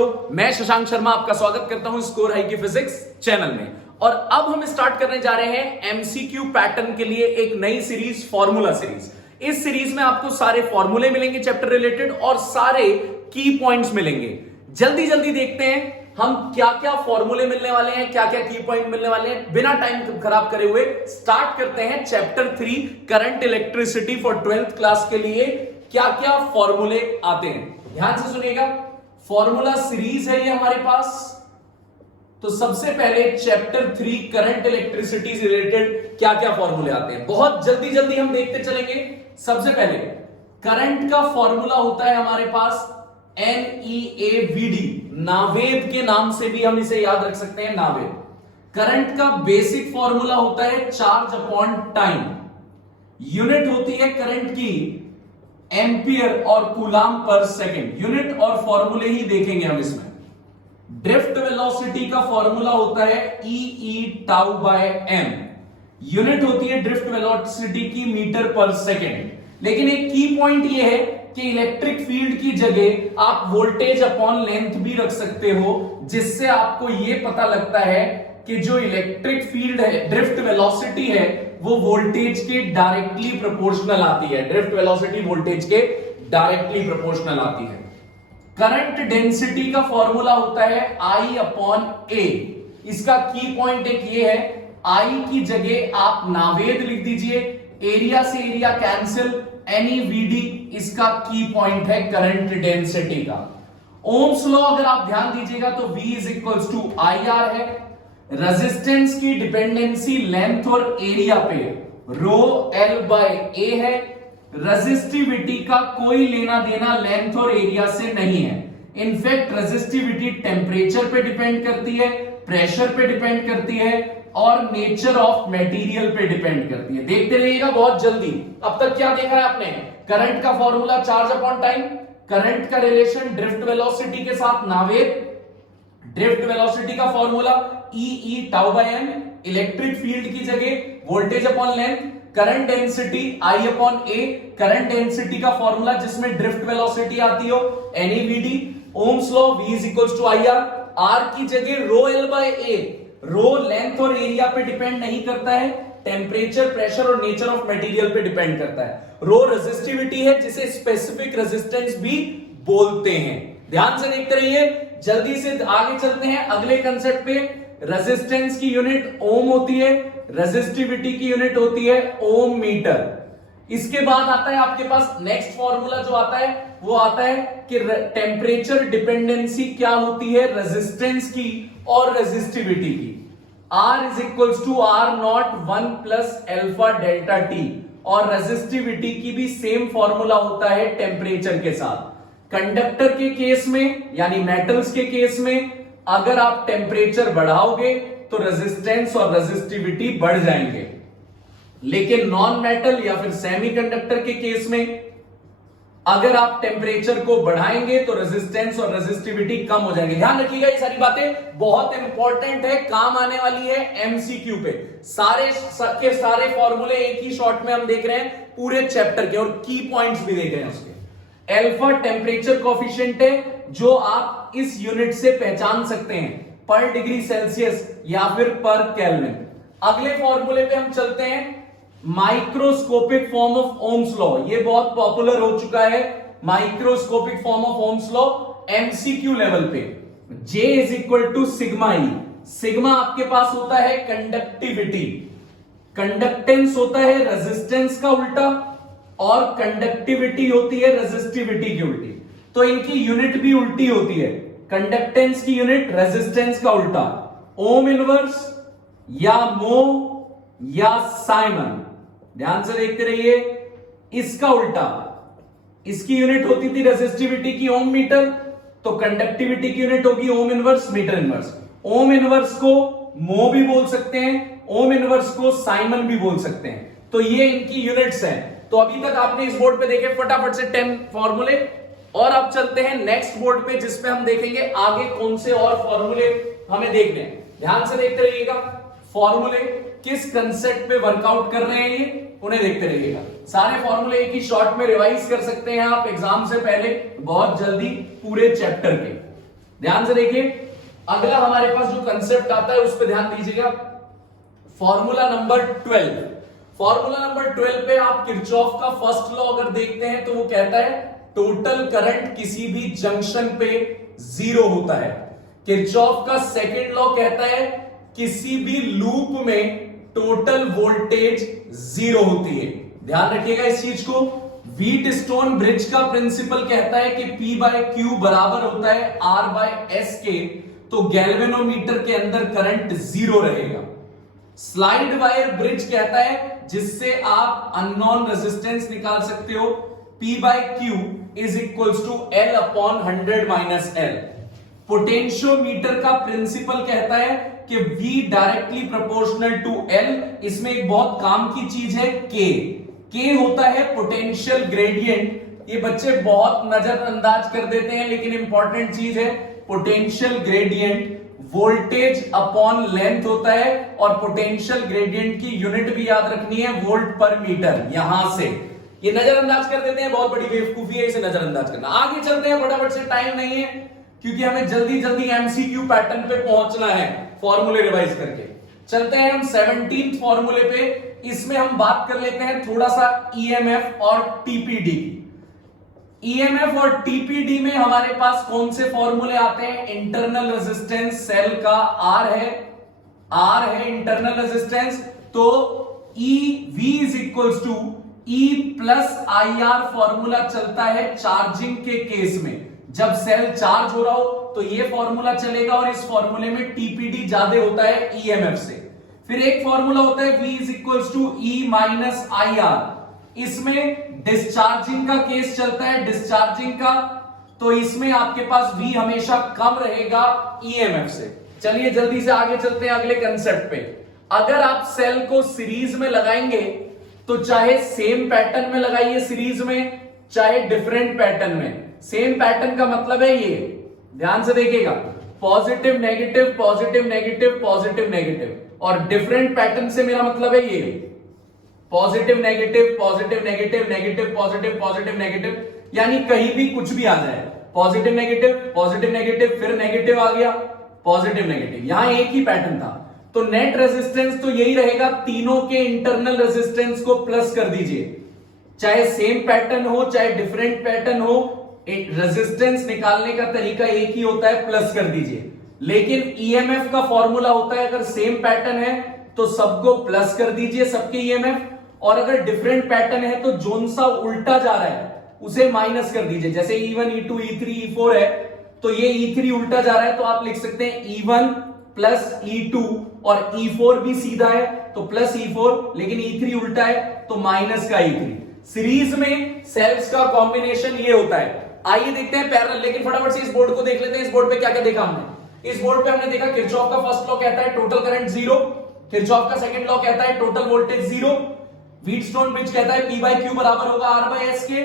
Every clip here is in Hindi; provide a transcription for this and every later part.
मित्रों, मैं शशांक शर्मा आपका स्वागत करता हूं स्कोर हाई की फिजिक्स चैनल में। और अब हम स्टार्ट करने जा रहे हैं एमसीक्यू पैटर्न के लिए एक नई सीरीज, फॉर्मूला सीरीज। इस सीरीज में आपको सारे फॉर्मूले मिलेंगे चैप्टर रिलेटेड और सारे की पॉइंट्स मिलेंगे। जल्दी जल्दी देखते हैं हम क्या क्या फॉर्मूले मिलने वाले हैं, क्या क्या की पॉइंट मिलने वाले हैं। बिना टाइम खराब करे हुए स्टार्ट करते हैं chapter 3 current electricity for 12th class के लिए क्या क्या फॉर्मूले आते हैं। ध्यान से सुनिएगा, फॉर्मूला सीरीज है ये हमारे पास। तो सबसे पहले चैप्टर 3 करंट इलेक्ट्रिसिटी से रिलेटेड क्या क्या फॉर्मूले आते हैं, बहुत जल्दी जल्दी हम देखते चलेंगे। सबसे पहले करंट का फॉर्मूला होता है हमारे पास NEAVD, नावेद के नाम से भी हम इसे याद रख सकते हैं, नावेद। करंट का बेसिक फॉर्मूला होता है चार्ज अपॉन टाइम। यूनिट होती है करंट की एंपियर और कूलाम पर सेकंड। यूनिट और फॉर्मूले ही देखेंगे हम इसमें। ड्रिफ्ट वेलोसिटी का फॉर्मूला होता है EE tau by m। Unit होती है ड्रिफ्ट वेलोसिटी की मीटर पर सेकंड। लेकिन एक की पॉइंट ये है कि इलेक्ट्रिक फील्ड की जगह आप वोल्टेज अपॉन लेंथ भी रख सकते हो, जिससे आपको यह पता लगता है कि जो इलेक्ट्रिक फील्ड है, ड्रिफ्ट वेलोसिटी है, वो वोल्टेज के डायरेक्टली प्रोपोर्शनल आती है। ड्रिफ्ट वेलोसिटी वोल्टेज के डायरेक्टली प्रोपोर्शनल आती है। करंट डेंसिटी का फॉर्मूला होता है I अपॉन A। इसका की पॉइंट एक ये है, I की जगह आप नावेद लिख दीजिए, एरिया से एरिया कैंसिल, NEVD इसका की पॉइंट है करंट डेंसिटी का। ओम्स लॉ अगर आप ध्यान दीजिएगा तो V is equals to IR है। रेजिस्टेंस की डिपेंडेंसी लेंथ और एरिया पे रो L बाय A है। रेजिस्टिविटी का कोई लेना देना लेंथ और एरिया से नहीं है। इनफैक्ट रेजिस्टिविटी टेम्परेचर पे डिपेंड करती है, प्रेशर पे डिपेंड करती है और नेचर ऑफ मटेरियल पे डिपेंड करती है। देखते रहिएगा बहुत जल्दी। अब तक क्या देखा है आपने? करंट का formula charge upon time, current का रिलेशन ड्रिफ्ट वेलोसिटी के साथ नावेद, ड्रिफ्ट वेलोसिटी का formula EE tau by m, electric field की जगह voltage upon length, current density I upon A, current density का फॉर्मूला जिसमें ड्रिफ्ट वेलोसिटी आती हो NEVD, Ohm's law V is equals to IR, R की जगह rho L by A। Rho length और एरिया पे डिपेंड नहीं करता है, टेम्परेचर, प्रेशर और नेचर ऑफ मटेरियल पे डिपेंड करता है। रो रेजिस्टिविटी है जिसे स्पेसिफिक रेजिस्टेंस भी बोलते हैं। ध्यान से देखते रहिए, जल्दी से आगे चलते हैं अगले कंसेप्ट पे। रेजिस्टेंस की यूनिट ओम होती है, रेजिस्टिविटी की यूनिट होती है ओम मीटर। इसके बाद आता है आपके पास नेक्स्ट फॉर्मूला जो आता है वो आता है कि टेम्परेचर डिपेंडेंसी क्या होती है रेजिस्टेंस की और रेजिस्टिविटी की। R is equals to R naught 1 plus alpha delta T. और रेजिस्टिविटी की भी सेम फॉर्मूला होता है टेम्परेचर के साथ। कंडक्टर के केस में यानी मेटल्स के केस में अगर आप टेम्परेचर बढ़ाओगे तो रेजिस्टेंस और रेजिस्टिविटी बढ़ जाएंगे, लेकिन नॉन मेटल या फिर सेमीकंडक्टर के केस में अगर आप टेम्परेचर को बढ़ाएंगे तो रेजिस्टेंस और रेजिस्टिविटी कम हो जाएंगे। ध्यान रखिएगा, ये सारी बातें बहुत इंपॉर्टेंट है, काम आने वाली है एमसीक्यू पे। सारे फॉर्मूले एक ही शॉट में हम देख रहे हैं पूरे चैप्टर के, और की पॉइंट्स भी देख रहे हैं उसके। एल्फा टेम्परेचर कोफिशिएंट है जो आप इस यूनिट से पहचान सकते हैं, पर डिग्री सेल्सियस या फिर पर केल्विन। अगले फॉर्मूले पे हम चलते हैं, microscopic form of Ohm's law. ये बहुत पॉपुलर हो चुका है, microscopic form of Ohm's law MCQ level पे। J is equal to sigma E. Sigma आपके पास होता है कंडक्टिविटी, कंडक्टेंस होता है रेजिस्टेंस का उल्टा, और कंडक्टिविटी होती है रेजिस्टिविटी की उल्टी। तो इनकी यूनिट भी उल्टी होती है, कंडक्टेंस की यूनिट रेजिस्टेंस का उल्टा। ओम इनवर्स या मो या साइमन, ध्यान से देखते रहिए, इसका उल्टा। इसकी यूनिट होती थी रेजिस्टिविटी की ओम मीटर, तो कंडक्टिविटी की यूनिट होगी ohm inverse meter inverse. Ohm inverse को मो भी बोल सकते हैं, ओम इनवर्स को साइमन भी बोल सकते हैं। तो ये इनकी यूनिट्स हैं। तो अभी तक आपने इस बोर्ड पे देखे फटाफट से 10 फॉर्मूले, और अब चलते हैं नेक्स्ट बोर्ड पे जिसपे हम देखेंगे आगे कौन से और फॉर्मूले हमें देखने हैं। ध्यान से देखते रहिएगा, फॉर्मूले किस कंसेप्ट पे वर्कआउट कर रहे हैं ये उन्हें देखते रहिएगा। सारे फॉर्मूले एक ही शॉर्ट में रिवाइज कर सकते हैं आप एग्जाम से पहले बहुत जल्दी पूरे चैप्टर के। ध्यान से देखिए, अगला हमारे पास जो कंसेप्ट आता है उस पर ध्यान दीजिएगा। Formula number 12। फॉर्मूला नंबर 12 पे आप किरचॉफ का फर्स्ट लॉ अगर देखते हैं तो वो कहता है टोटल करंट किसी भी जंक्शन पे जीरो होता है। किरचॉफ का सेकंड लॉ कहता है किसी भी लूप में टोटल वोल्टेज जीरो होती है। ध्यान रखिएगा इस चीज को। व्हीटस्टोन ब्रिज का प्रिंसिपल कहता है कि P बाय क्यू बराबर होता है R बाय एस के, तो गैल्वेनोमीटर के अंदर करंट जीरो रहेगा। स्लाइड वायर ब्रिज कहता है जिससे आप अननोन रेजिस्टेंस निकाल सकते हो, P by Q is equals to L upon 100 minus L। Potentiometer का प्रिंसिपल कहता है कि V directly proportional to L। इसमें एक बहुत काम की चीज है K होता है पोटेंशियल ग्रेडियंट। ये बच्चे बहुत नजरअंदाज कर देते हैं, लेकिन इंपॉर्टेंट चीज है। Potential gradient voltage upon length होता है, और पोटेंशियल ग्रेडियंट की यूनिट भी याद रखनी है, वोल्ट पर मीटर। यहां से ये नजरअंदाज कर देते हैं, बहुत बड़ी बेवकूफी है इसे नजरअंदाज करना। आगे चलते हैं, फटाफट से, टाइम नहीं है क्योंकि हमें जल्दी जल्दी एमसीक्यू पैटर्न पे पहुंचना है फॉर्मूले रिवाइज करके। चलते हैं हम 17th फॉर्मूले पे। इसमें हम बात कर लेते हैं थोड़ा सा ईएमएफ और टीपीडी। ईएमएफ और टीपीडी में हमारे पास कौन से फॉर्मूले आते हैं? इंटरनल रेजिस्टेंस सेल का आर है इंटरनल रेजिस्टेंस, तो E V is equals to E plus I R formula चलता है चार्जिंग के केस में। जब सेल चार्ज हो रहा हो तो ये फॉर्मूला चलेगा, और इस फॉर्मूले में टीपीडी ज्यादा होता है ईएमएफ से। फिर एक फॉर्मूला होता है V is equals to E minus I R. इसमें डिस्चार्जिंग का केस चलता है, डिस्चार्जिंग का, तो इसमें आपके पास V हमेशा कम रहेगा ईएमएफ से। चलिए जल्दी से आगे चलते हैं अगले कंसेप्ट पे। अगर आप सेल को सीरीज में लगाएंगे तो चाहे सेम पैटर्न में लगाइए सीरीज में, चाहे डिफरेंट पैटर्न में। सेम पैटर्न का मतलब है ये, ध्यान से देखिएगा, positive negative positive negative positive negative. और डिफरेंट पैटर्न से मेरा मतलब है ये, positive negative positive negative negative positive positive negative, यानी कहीं भी कुछ भी आ जाए, पॉजिटिव नेगेटिव फिर नेगेटिव आ गया, पॉजिटिव नेगेटिव। यहां एक ही पैटर्न था, तो नेट रेजिस्टेंस तो यही रहेगा, तीनों के इंटरनल रेजिस्टेंस को प्लस कर दीजिए। चाहे सेम पैटर्न हो चाहे डिफरेंट पैटर्न हो, रेजिस्टेंस निकालने का तरीका एक ही होता है, प्लस कर दीजिए। लेकिन ईएमएफ का फॉर्मूला होता है, अगर सेम पैटर्न है तो सबको प्लस कर दीजिए, सबके ईएमएफ, और अगर डिफरेंट पैटर्न है तो जोन सा उल्टा जा रहा है उसे माइनस कर दीजिए। जैसे E1 E2 E3 E4 है, तो ये E3 उल्टा जा रहा है तो आप लिख सकते हैं E1 प्लस E2, और E4 भी सीधा है तो प्लस E4, लेकिन E3 उल्टा है तो माइनस का E3। सीरीज में सेल्स का कॉम्बिनेशन ये होता है। आइए देखते हैं पैरेलल, लेकिन फटाफट से इस बोर्ड को देख लेते हैं। इस बोर्ड पे क्या क्या देखा हमने? इस बोर्ड पे हमने देखा किरचॉफ का फर्स्ट लॉ कहता है टोटल करंट जीरो, किरचॉफ का सेकंड लॉ कहता है total voltage zero, Wheatstone bridge कहता है P बाय क्यू बराबर होगा R बाय एस के,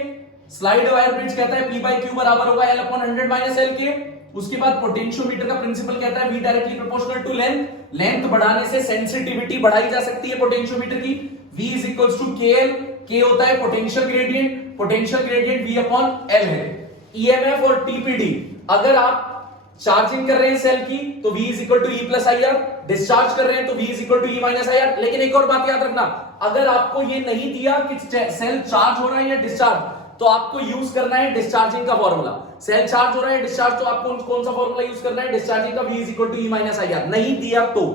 स्लाइड वायर ब्रिज कहता है P बाय क्यू बराबर होगा L अपॉन 100 माइनस L के। उसके बाद पोटेंशियोमीटर का प्रिंसिपल कहता है V directly proportional to length, length बढ़ाने से सेंसिटिविटी बढ़ाई जा सकती है पोटेंशियोमीटर की। V is equals to KL, K होता है potential gradient, potential gradient V upon L है। ईएमएफ और टीपीडी, अगर आप चार्जिंग कर रहे हैं सेल की तो V is equal to E plus I R, discharge कर रहे हैं तो V is equal to E minus I R. लेकिन एक और बात याद रखना, अगर आपको ये नहीं दिया कि सेल चार्ज हो रहा है या डिस्चार्ज, तो आपको यूज करना है डिस्चार्जिंग का फॉर्मूला। सेल चार्ज हो रहा है डिस्चार्ज, तो आपको कौन सा फॉर्मूला यूज करना है? डिस्चार्जिंग का V is equal to E minus I R. नहीं दिया तो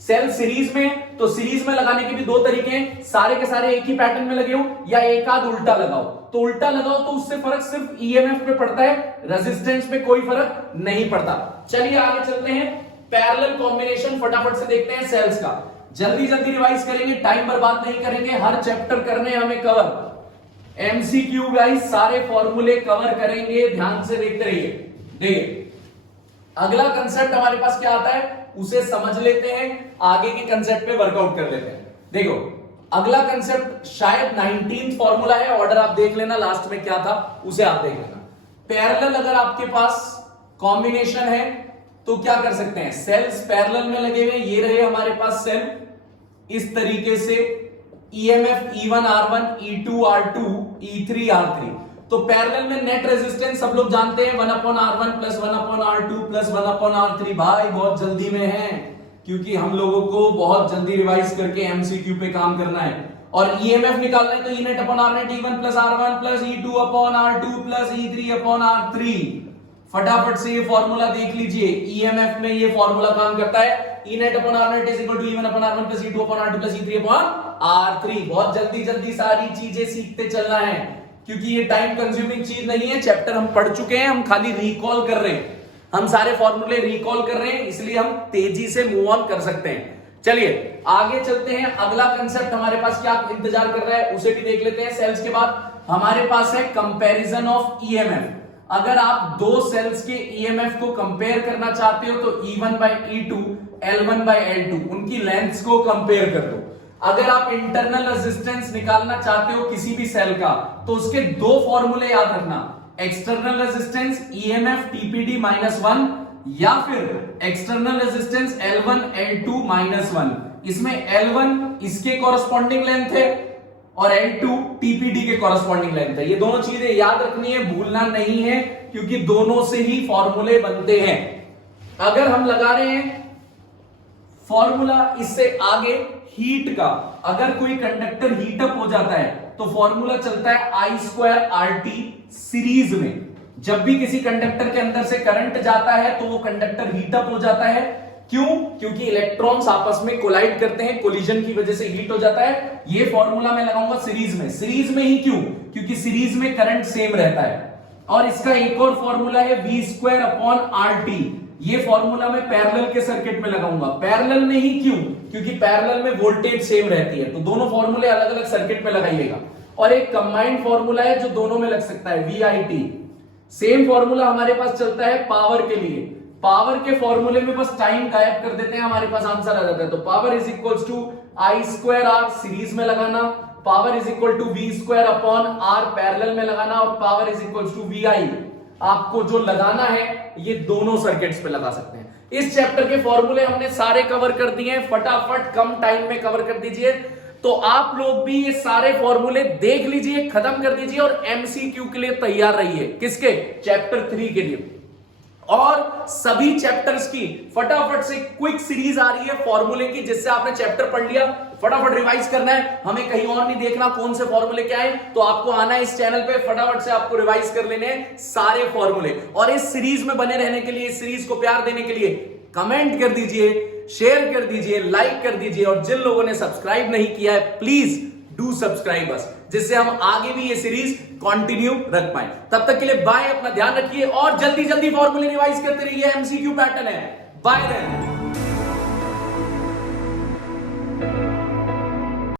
सेल सीरीज में, तो सीरीज में लगाने के भी दो तरीके हैं, सारे के सारे एक ही पैटर्न में लगे हो या एक आध उल्टा लगाओ। तो उल्टा लगाओ तो उससे फर्क सिर्फ ईएमएफ पे पड़ता है, रेजिस्टेंस पे कोई फर्क नहीं पड़ता। चलिए आगे चलते हैं, पैरेलल कॉम्बिनेशन फटाफट से देखते हैं सेल्स का। जल्दी जल्दी रिवाइज करेंगे, टाइम बर्बाद नहीं करेंगे, हर चैप्टर करने हमें कवर। एमसीक्यू गाइस, सारे फॉर्मूले कवर करेंगे, ध्यान से देखते रहिए। देखिए अगला कंसेप्ट हमारे पास क्या आता है उसे समझ लेते हैं, आगे के कंसेप्ट पे वर्कआउट कर लेते हैं। देखो अगला कंसेप्ट शायद 19th फॉर्मूला है, ऑर्डर आप देख लेना, लास्ट में क्या था उसे आप देख लेना। पैरेलल अगर आपके पास कॉम्बिनेशन है तो क्या कर सकते हैं? सेल्स पैरेलल में लगे हुए, ये रहे हमारे पास सेल, इस तरीके से EMF E1 R1 E2 R2 E3 R3, तो पैरेलल में नेट रेजिस्टेंस सब लोग जानते हैं 1/R1 plus 1/R2 plus 1/R3। भाई बहुत जल्दी में है, क्योंकि हम लोगों को बहुत जल्दी रिवाइज करके एमसीक्यू पे काम करना है। और ईएमएफ निकालना है तो E net upon R net E1 plus R1 plus E2 upon R2 plus E3 upon R3। फटाफट से ये फॉर्मूला देख लीजिए, ईएमएफ में ये फॉर्मूला काम करता है E net upon R net is equal to E1 upon R1 plus E2 upon R2 plus E3 upon R3। बहुत जल्दी जल्दी सारी चीजें सीखते चलना है, क्योंकि ये टाइम कंज्यूमिंग चीज नहीं है। चैप्टर हम पढ़ चुके हैं, हम खाली रिकॉल कर रहे हैं, हम सारे फॉर्मूले रिकॉल कर रहे हैं, इसलिए हम तेजी से मूव ऑन कर सकते हैं। चलिए आगे चलते हैं। अगला कंसेप्ट हमारे पास क्या इंतजार कर रहा है उसे भी देख लेते हैं। सेल्स के बाद हमारे पास है कंपैरिजन ऑफ ईएमएफ। अगर आप दो सेल्स के ईएमएफ को कंपेयर करना चाहते हो तो E1 by E2 L1 by L2 उनकी लेंथ्स को कंपेयर कर दो। अगर आप इंटरनल रेजिस्टेंस निकालना चाहते हो किसी भी सेल का तो उसके दो फॉर्मूले याद रखना, एक्सटर्नल रेजिस्टेंस EMF TPD -1 या फिर एक्सटर्नल रेजिस्टेंस L1 L2 -1। इसमें L1 इसके कॉरस्पॉन्डिंग लेंथ है और L2 TPD के कॉरस्पॉन्डिंग लेंथ है। ये दोनों चीजें याद रखनी है, भूलना नहीं है, क्योंकि दोनों से ही फॉर्मूले बनते हैं। अगर हम लगा रहे हैं फॉर्मूला इससे आगे हीट का, अगर कोई कंडक्टर हीट अप हो जाता है तो फॉर्मूला चलता है I2RT सीरीज में। जब भी किसी कंडक्टर के अंदर से करंट जाता है तो वो कंडक्टर हीट अप हो जाता है। क्यों? क्योंकि इलेक्ट्रॉन्स आपस में कोलाइड करते हैं, कोलिजन की वजह से हीट हो जाता है। ये फॉर्मूला मैं लगाऊंगा सीरीज में। सीरीज में ही क्यों? क्योंकि सीरीज में करंट सेम रहता है। और इसका एक और फॉर्मूला है V²/RT। ये फॉर्मूला मैं पैरेलल के सर्किट में लगाऊंगा। पैरेलल में ही क्यों? क्योंकि पैरेलल में वोल्टेज सेम रहती है, तो दोनों फॉर्मूले अलग अलग सर्किट में लगाइएगा। और एक कंबाइंड फॉर्मूला है जो दोनों में लग सकता है, VIT। सेम फॉर्मूला हमारे पास चलता है पावर के लिए। पावर के फॉर्मूले में बस टाइम गायब कर देते हैं, हमारे पास आंसर आ जाता है। तो power is equal to I²R series में लगाना, power is equal to V²/R parallel में लगाना, और power is equal to VI आपको जो लगाना है ये दोनों सर्किट्स पे लगा सकते हैं। इस चैप्टर के फॉर्मूले हमने सारे कवर कर दिए हैं, फटाफट कम टाइम में कवर कर दीजिए। तो आप लोग भी ये सारे फॉर्मूले देख लीजिए, खत्म कर दीजिए और एमसीक्यू के लिए तैयार रहिए। किसके? चैप्टर 3 के लिए। और सभी चैप्टर्स की फटाफट से क्विक सीरीज आ रही है फॉर्मूले की, जिससे आपने चैप्टर पढ़ लिया, फटाफट रिवाइज करना है, हमें कहीं और नहीं देखना कौन से फॉर्मूले क्या है। तो आपको आना है इस चैनल पे, फटाफट से आपको रिवाइज कर लेने हैं सारे फॉर्मूले। और इस सीरीज में बने रहने के लिए, इस सीरीज को प्यार देने के लिए कमेंट कर दीजिए, शेयर कर दीजिए, लाइक कर दीजिए, और जिन लोगों ने सब्सक्राइब नहीं किया है प्लीज डू सब्सक्राइब अस, जिससे हम आगे भी ये सीरीज कंटिन्यू रख पाए। तब तक के लिए बाय, अपना ध्यान रखिए और जल्दी जल्दी फॉर्मूले रिवाइज करते रहिए। एमसीक्यू पैटर्न है। Bye then.